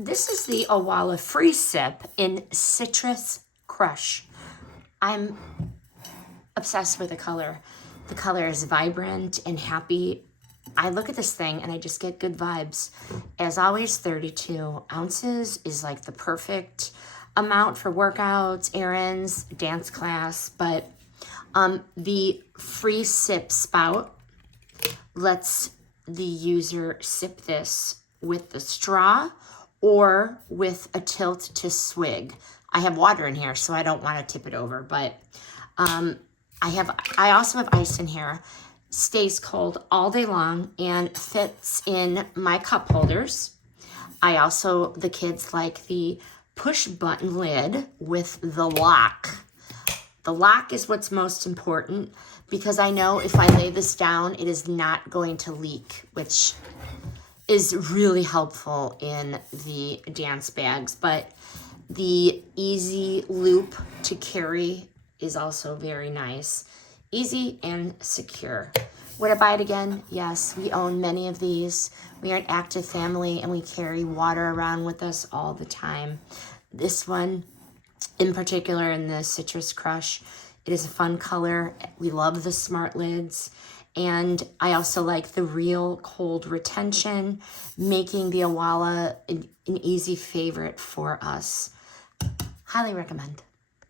This is the Owala FreeSip in Citrus Crush. I'm obsessed with the color. The color is vibrant and happy. I look at this thing and I just get good vibes. As always, 32 ounces is like the perfect amount for workouts, errands, dance class. But the FreeSip spout lets the user sip this with the straw or with a tilt to swig. I have water in here, so I don't want to tip it over, but I also have ice in here. Stays cold all day long and fits in my cup holders. The kids like the push button lid with the lock. The lock is what's most important because I know if I lay this down, it is not going to leak, which is really helpful in the dance bags. But the easy loop to carry is also very nice. Easy and secure. Would I buy it again? Yes, we own many of these. We are an active family and we carry water around with us all the time. This one in particular, in the Citrus Crush, it is a fun color. We love the smart lids. And I also like the real cold retention, making the Owala an easy favorite for us. Highly recommend.